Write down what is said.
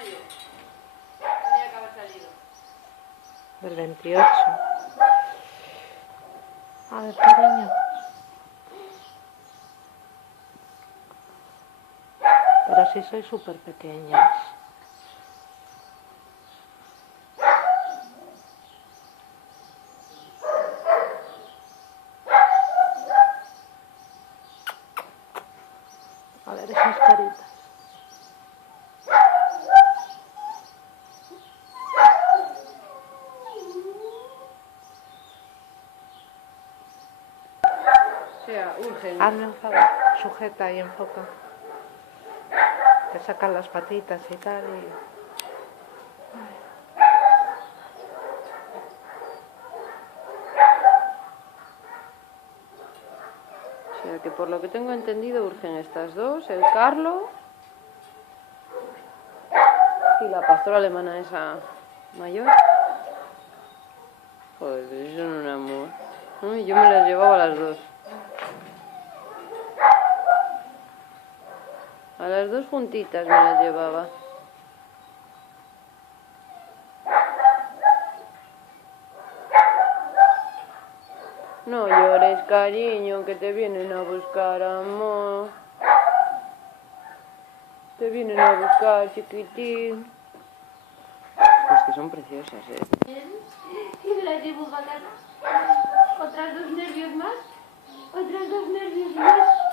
mayo. Tenía que haber salido. Del 28. A ver, cariño. Pero sí sois súper pequeñas. A ver esas caritas. O sea, urgen. Hazme un favor, sujeta y enfoca. Te sacan las patitas y tal y... O sea, que por lo que tengo entendido urgen estas dos, el Carlo y la pastora alemana esa mayor. Joder, pero son un amor. Ay, yo me las llevaba a las dos. A las dos juntitas me las llevaba. No llores, cariño, que te vienen a buscar, amor. Te vienen a buscar, chiquitín. Pues que son preciosas, Y me las llevo para casa. Otras dos nervios más. Otras dos nervios más.